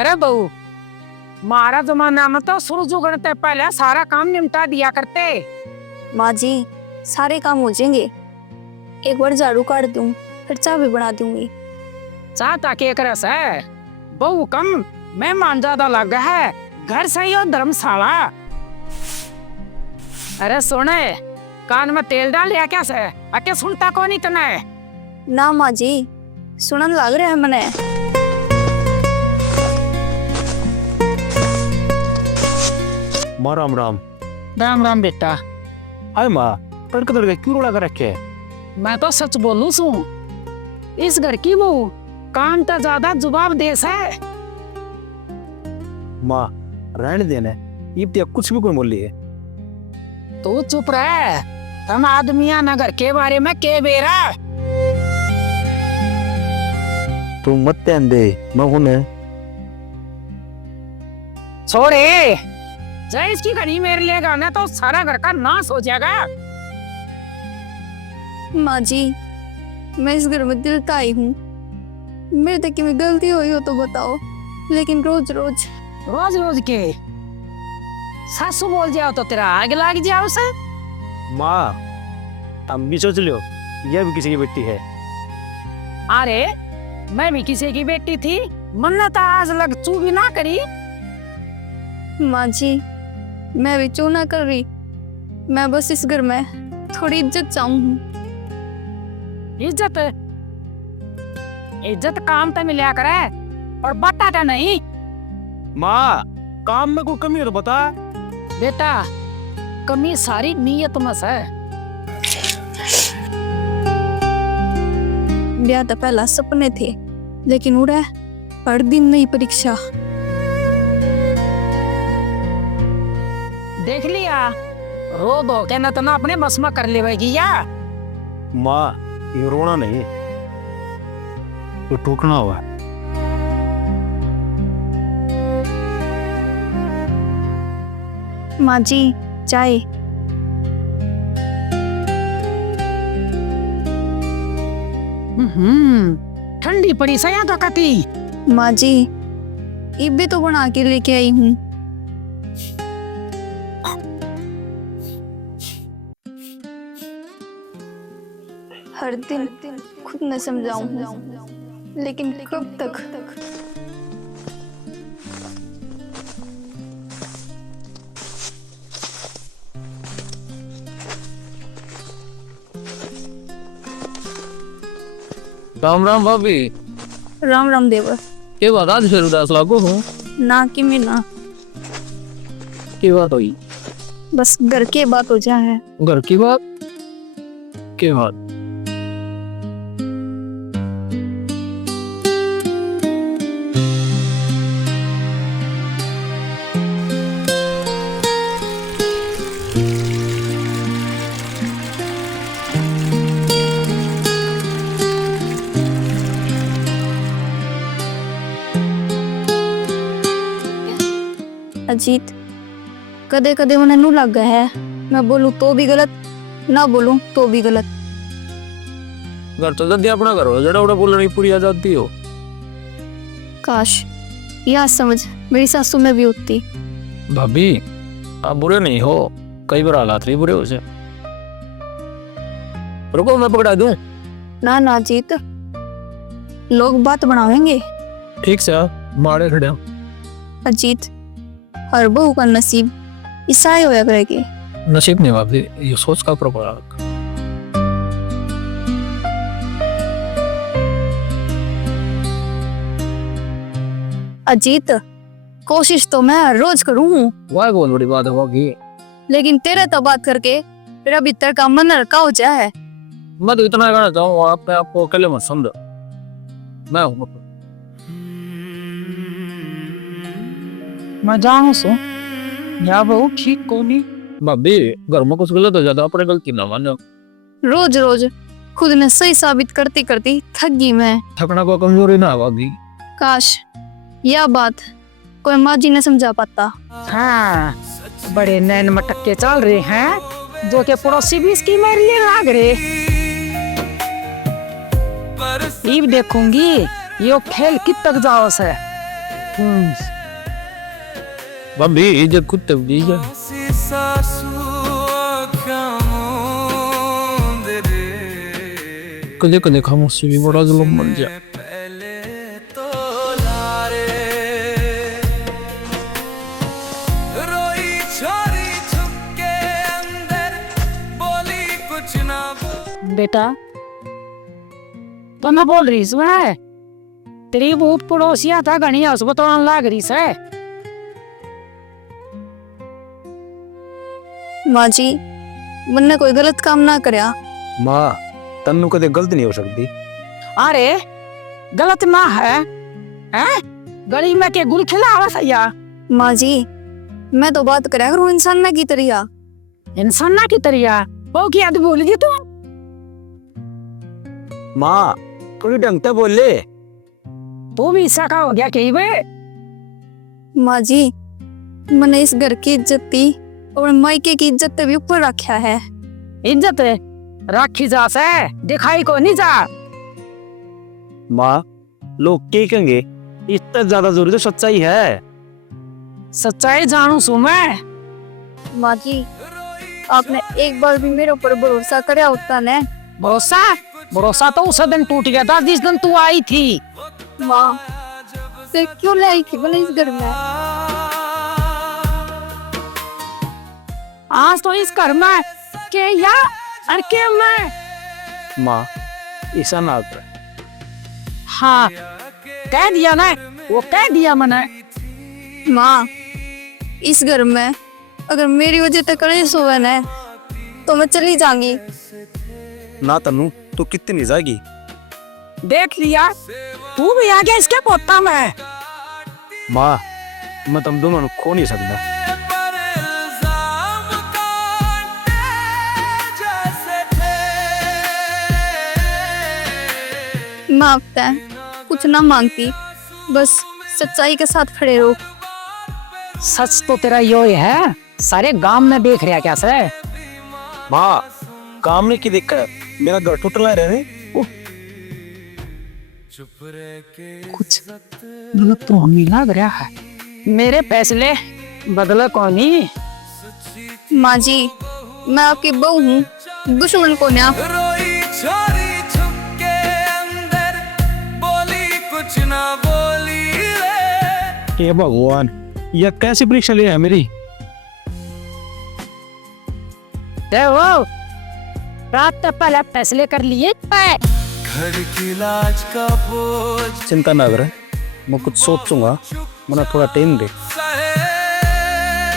अरे बहू, मारा जमाना में तो सूरज उगने पहले सारा काम निपटा दिया करते। माँ जी, सारे काम हो जाएंगे। एक बार झाड़ू काट दूं, फिर चाय भी बना दूंगी। चाहता के एक रस है बहू, कम मेहमान ज्यादा लग गया है, घर सही हो धर्मशाला। अरे सोने, कान में तेल डाल लिया क्या से? अके सुनता कौन इतना है? ना माँ जी, सुनन लग रहा है मने। माँ राम राम। राम राम बेटा। अरे माँ, तड़के तड़के क्यों रोड़ा कर रखे? मैं तो सच बोलूं सू, इस घर की बहू काम तो ज्यादा जवाब देस है। माँ रहने देने, ये कुछ भी कोई बोल है। तू चुप रह, हम आदमिया नगर के बारे में के बेरा। तू मत ध्यान दे, मैं हूं ने। छोड़े, जय इसकी घड़ी मेरे लिए गाना तो सारा घर का नाश हो जाएगा। माँ जी, मैं इस घर में दिल का आई हूँ। मेरे तक की में गलती हुई हो तो बताओ, लेकिन रोज रोज रोज के सासू बोल जाओ तो तेरा आग लग जाओ उसे। माँ, हम भी सोच लियो, यह भी किसी की बेटी है। अरे मैं भी किसी की बेटी थी, मन्नत आज लग चू भी ना करी। माँ जी, मैं भी चू ना कर रही, मैं बस इस घर में थोड़ी इज्जत चाहूँ। इज्जत इज्जत काम तो मिला करे और बटाटा नहीं। माँ, काम में कोई कमी है तो बता। बेटा, कमी सारी नीयत में है। ब्याह तो पहला सपने थे, लेकिन उड़ा हर दिन नई परीक्षा। देख लिया, रो दो के न तना अपने बस में कर लेगी या? माँ, ये रोना नहीं, तो टूटना हुआ। माँ जी, चाय। ठंडी पड़ी सया तो कती। माँ जी, इब्बे तो बना के लेके आई हूँ। हर दिन खुद न समझाऊं, लेकिन कब तक? राम राम भाभी। राम राम देवर। के बात आज फिर उदास लागो हो? ना कि मैं ना, की बात हुई? बस घर के बात हो जाए। घर की बात? के बात? अजीत, कदे कदे मने नू लग गया है, मैं बोलूं तो भी गलत, ना बोलूं तो भी गलत। घर तो जल्दी अपना करो, जड़ा उड़ा बोलने की पूरी आजादी हो। काश यह समझ मेरी सासू में भी होती। भाभी, आप बुरे नहीं हो, कई बार हालात नहीं बुरे हो से। रुको, मैं पकड़ा दूं। ना ना अजीत, लोग बात बनावेंगे। ठीक से मारे खड़े। अजीत, हर बहू का नसीब ईसाई होया करेगी। नसीब नहीं भाभी, ये सोच का प्रभाव। अजीत, कोशिश तो मैं हर रोज करूँ, वह बहुत बड़ी बात होगी। लेकिन तेरे तो बात करके मेरा भीतर का मन हल्का हो जाए। मैं तो इतना कहना चाहूँ, आप आपको अकेले मत समझो, मैं हूँ। मैं जाऊं सो या बहू ठीक को नहीं। भाभी, घर में कुछ गलत हो जाता अपने गलती ना मानो। रोज रोज खुद ने सही साबित करती करती थक गई मैं। थकना को कमजोरी ना भाभी। काश यह बात कोई माँ जी ने समझा पाता। हाँ, बड़े नैन मटक चल रहे हैं, जो के पड़ोसी भी इसकी मेरे लिए लाग रहे। ये देखूंगी यो खेल कित तक जाओ से। भाभी इज्जत कुत्ते दी है कदे कदे खामोशी भी बड़ा जुल्म बन गया बेटा तो मैं बोल रही है तेरी वो पड़ोसिया था घनी अस्पताल लाग रही है। माँ जी मैंने कोई गलत काम ना करया। माँ तन्नू कदे गलत नहीं हो सकती। अरे गलत ना है हैं? गली में के गुल खिलावा सैया। माँ जी मैं तो बात करया करूँ इंसान ना की तरिया। इंसान ना की तरिया वो क्या तो बोल दी तू। माँ थोड़ी ढंग से बोल ले। तू भी ऐसा का हो गया कहीं वे। माँ जी मैंने इस घर की इज्जत थी और मायके की इज्जत भी ऊपर रखा है। इज्जत राखी जा से दिखाई को नहीं जा। माँ लोग क्या कहेंगे इतना ज्यादा जरूरी तो सच्चाई है। सच्चाई जानू सू मैं। माँ जी आपने एक बार भी मेरे ऊपर भरोसा करया होता ने। भरोसा भरोसा तो उस दिन टूट गया था जिस दिन तू आई थी। माँ फिर क्यों ले आई थी बोले इस घर में। आज तो इस घर में के या और के मैं। माँ ऐसा ना कर। हाँ कह दिया ना वो कह दिया मैंने। माँ इस घर में अगर मेरी वजह तक कलेश हुआ ना तो मैं चली जाऊंगी। ना तन्नू तो कितनी जाएगी। देख लिया तू भी आ गया इसके पोता में। माँ मैं तुम दोनों को खो नहीं सकता। माफ है कुछ ना मांगती बस सच्चाई के साथ खड़े रहो। सच तो तेरा यो ही है सारे गांव में देख रहा क्या से। माँ काम में की दिक्कत मेरा घर टूटला रहे। कुछ गलत तो हमें लग रहा है। मेरे फैसले बदले कौन ही। माँ जी मैं आपकी बहू हूँ दुश्मन को ना। हे भगवान यह कैसी परीक्षा ले है मेरी। वो रात तक पहले फैसले कर लिए घर की लाज का बोझ चिंता ना करे मैं कुछ सोचूंगा मना थोड़ा टाइम दे।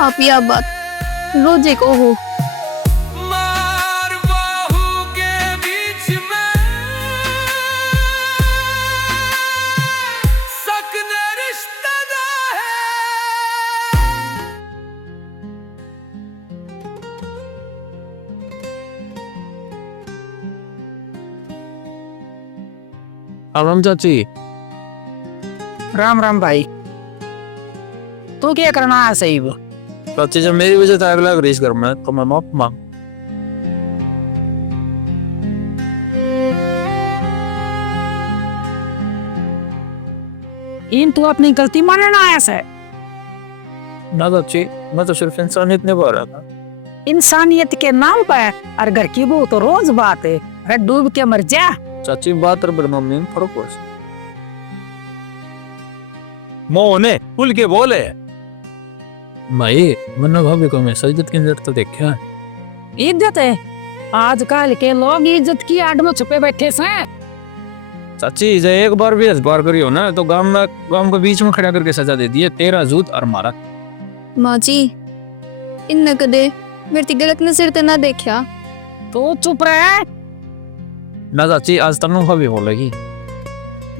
आप यह बात रोजे को हो। मार बाहू के बीच में सकने रिश्ता है। राम चाची। राम राम भाई तू क्या करना है सही वो। चाची जब मेरी वजह से आग लग रही इस घर में तो मैं माफ मांग। इन तू अपनी गलती मानना आया से। ना चाची मैं तो सिर्फ इंसानियत निभा रहा था। इंसानियत के नाम पर और घर की वो तो रोज बात है। अरे डूब के मर जा। चाची बात और मम्मी में फर्क हो। मोने खुल के बोले। भाई मैंने भाभी को मैं इज्जत की नजर तो देखा। इज्जत है आजकल के लोग इज्जत की आड़ में छुपे बैठे हैं। चाची जे एक बार भी बार करियो ना तो गांव के बीच में खड़ा करके सजा दे दिए तेरा जूत और मारा। माँ जी इन कदे मेरी गलत नजर ते ना देखा। तो चुप रहे। ना चाची आज तन्नू भाभी बोलेगी।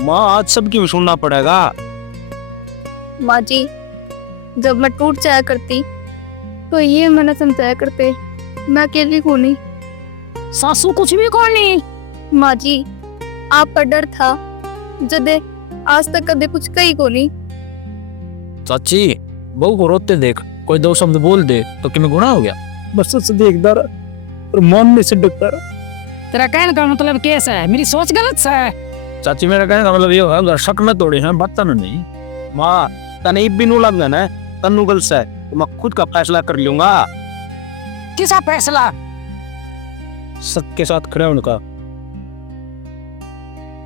माँ आज सबकी भी सुनना पड़ेगा। माँ जी जब मैं टूट जाया करती तो ये मैंने समझाया करते मैं अकेली को नहीं। सासू कुछ भी कौन नहीं। माँ जी आप पर डर था जदे आज तक कदे कुछ कही को नहीं। चाची बहू को रोते देख कोई दो शब्द बोल दे तो कि मैं गुनाह हो गया। बस से देखदार और मन में से डकर। तेरा कहने का मतलब कैसा है मेरी सोच गलत सा है। चाची मेरा कहने का मतलब ये है अगर शक न तोड़े हैं बात नहीं। माँ तने भी नू लग ना तन्नू गलत है तो मैं खुद का फैसला कर लूंगा। किसा फैसला? सच के साथ खड़े उनका।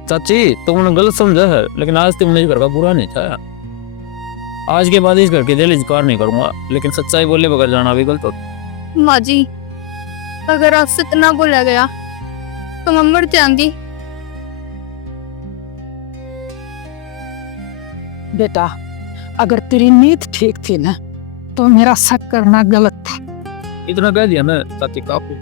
चाची तुमने गलत समझा है, लेकिन आज तुमने इस घर का बुरा नहीं चाहा। आज के बाद इस घर के दिल इजहार नहीं करूंगा, लेकिन सच्चाई बोले बगैर जाना भी गलत होता। माँ जी, अगर आपसे इतना बोला गया तो मैं मर जाऊंगी। बेटा, अगर तेरी नीयत ठीक थी ना तो मेरा शक करना गलत था। इतना कह दिया ना चाची काफी।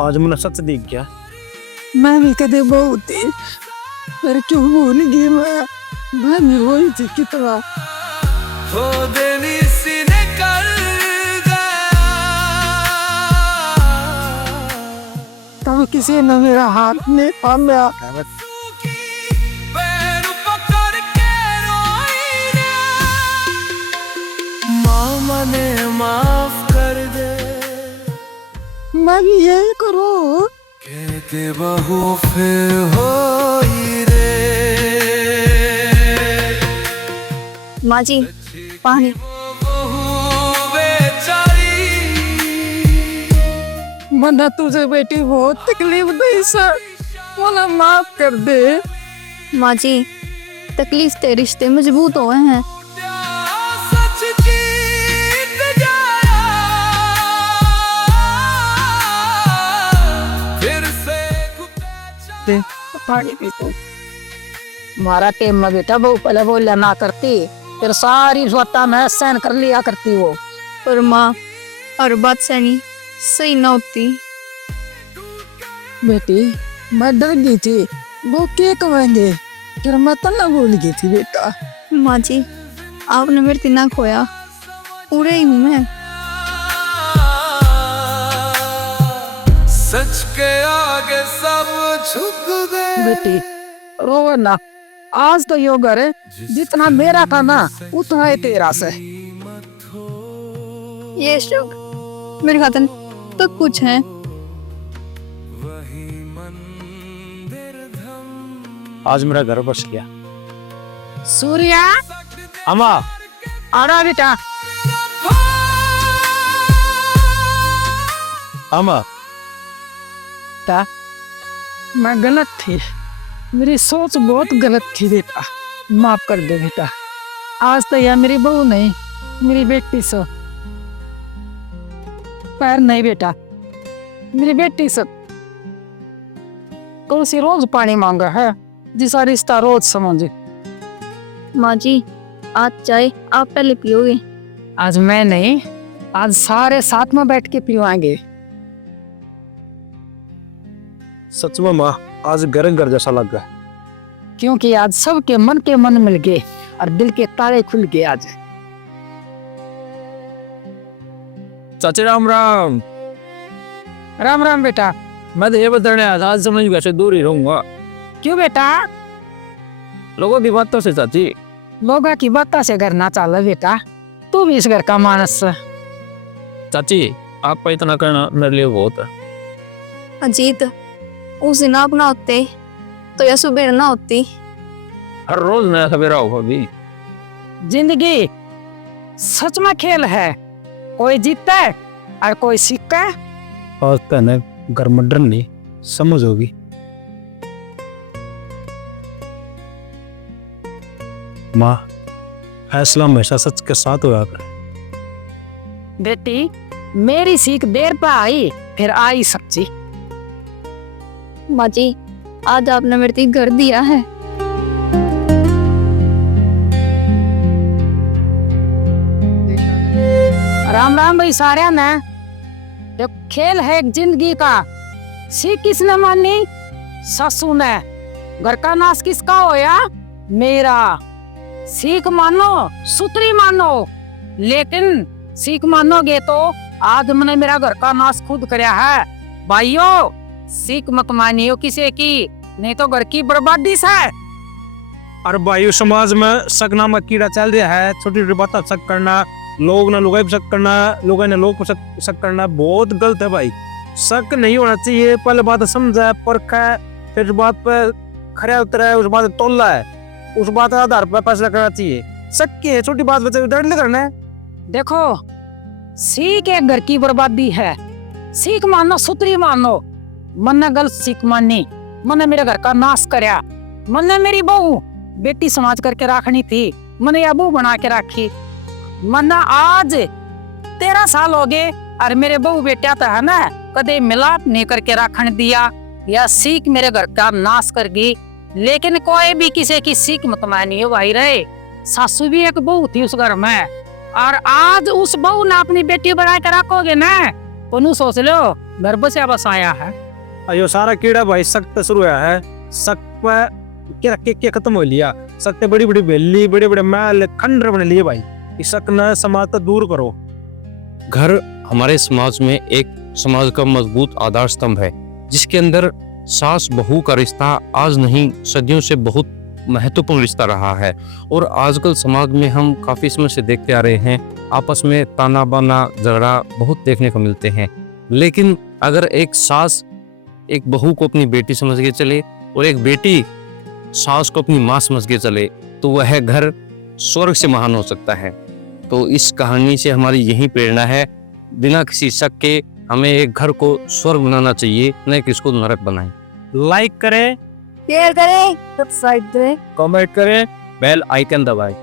आज मैंने सच देख गया। मैं भी कदे बहुत थी, पर क्यों भूल गई मैं भी वही थी कितना। हो देनी सी ने कर तब किसी ने मेरा हाथ नहीं थामा। पैर पकड़ के रोई रे, मामा ने माफ कर दे। मैं भी यही करूं। कहते बहू फिर होई रे। माँ जी, पानी। बहू बेचारी, मना तुझे बेटी बहुत तकलीफ दी सर, मुझे माफ कर दे। माँ जी, तकलीफ से रिश्ते मजबूत हुए हैं। सच जीत जाया, फिर से दे पानी पी तू। मारा टेम में बेटा वो पहले बोला ना करती, फिर सारी स्वता मैं सहन कर लिया करती वो। पर माँ, हर बात सहनी सही ना होती। बेटी मैं डर गई थी वो क्या कहेंगे, फिर मैं तना भूल गई थी बेटा। माँ जी, आपने मेरे तिना खोया, पूरे ही हूँ मैं। सच के आगे सब झुक दे। बेटी रो ना, आज तो यो घर जितना मेरा था ना उतना ही तेरा से। ये शुभ मेरे खातिर तो कुछ है। आज मेरा घर बस गया। सूर्या अम्मा आ रहा बेटा। अम्मा बेटा मैं गलत थी, मेरी सोच बहुत गलत थी बेटा, माफ कर दे बेटा। आज तो यह मेरी बहू नहीं, मेरी बेटी सो। पैर नहीं बेटा, मेरी बेटी सो। कौन सी रोज पानी मांगा है, जिसा रिश्ता रोज समझे। माँ जी, आज चाय आप पहले पियोगे। आज मैं नहीं, आज सारे साथ में बैठ के पिवाएंगे। सच में माँ आज घर जैसा लग गया। क्योंकि आज सबके मन के मन मिल गए और दिल के तारे खुल गए आज। चाची राम राम। राम राम बेटा। मैं तो ये बताने आया था, आज समझ घर से दूर ही रहूंगा। क्यों बेटा? लोगों की बातों से चाची। लोगों की बातों से घर ना चले बेटा, तू भी इस घर का मानस है। चाची आपका इतना करना मेरे लिए बहुत है। अजीत, उस दिन आप ना होते तो यह सुबह ना होती। हर रोज नया सवेरा हो भाभी। जिंदगी सच में खेल है, कोई जीतता है और कोई सीखता है। और कहने घर में डर नहीं समझ होगी। माँ फैसला हमेशा सच के साथ होया करे। बेटी मेरी सीख देर पर आई, फिर आई सच्ची। माँ जी, आज आपने मेरे लिए घर दिया है। राम राम भाई सारे ने। जो खेल है एक जिंदगी का, सीख किसने मानी? ससु ने। घर का नाश किसका होया? मेरा। सीख मानो, सुतरी मानो, लेकिन सीख मानोगे तो आज मैंने मेरा घर का नाश खुद कराया है। भाइयों सीख मत मानियो किसी की, नहीं तो घर की बर्बादी से। और भाई समाज में शक नामक कीड़ा चल रहा है। छोटी छोटी बात शक करना, लोग ना लोग शक करना, लोग ने लोग शक करना बहुत गलत है भाई। शक नहीं होना चाहिए। पहले बात समझा परखा, फिर बात पे खरा उतरा है, उस बात पे तोला है, उस बात के आधार पर फैसला करना चाहिए। शक की है, छोटी बात बच्चे दर्द नहीं करना है। देखो, सीख एक घर की बर्बादी है। सीख मानो सुतरी मानो, मन ने गलत सीख मानी, मन ने मेरे घर का नाश करया, मन ने मेरी बहू बेटी समाज करके रखनी थी, मैंने अबू बना के रखी। मन ने आज 13 साल हो गए और मेरे बहू बेटा तो है ना कदे मिलाप नहीं करके रखने दिया, या सीख मेरे घर का नाश कर गई। लेकिन कोई भी किसी की सीख मत मानी हो भाई रहे। सासू भी एक बहू थी उस घर में, और आज उस बहू ने अपनी बेटी बना के रखोगे ना, तो सोच लो घर बसा बसाया है। यो सारा कीड़ा भाई सख्त शुरू है, सख्त पे के खत्म हो लिया। सख्त बड़ी बड़ी बेली, बड़े बड़े महल खंडर बने लिए भाई। इस शक न समाज को दूर करो। घर हमारे समाज में एक समाज का मजबूत आधार स्तंभ है, जिसके अंदर सास बहू का रिश्ता आज नहीं सदियों से बहुत महत्वपूर्ण रिश्ता रहा है। और आजकल समाज में हम काफी समय से देखते आ रहे हैं, आपस में ताना बाना झगड़ा बहुत देखने को मिलते हैं। लेकिन अगर एक सास एक बहू को अपनी बेटी समझ के चले और एक बेटी सास को अपनी माँ समझ के चले, तो वह घर स्वर्ग से महान हो सकता है। तो इस कहानी से हमारी यही प्रेरणा है, बिना किसी शक के हमें एक घर को स्वर्ग बनाना चाहिए, न कि इसको नरक बनाएं। लाइक करें, शेयर करें, सब्सक्राइब करें। कमेंट करें, बेल आइकन दबाएं।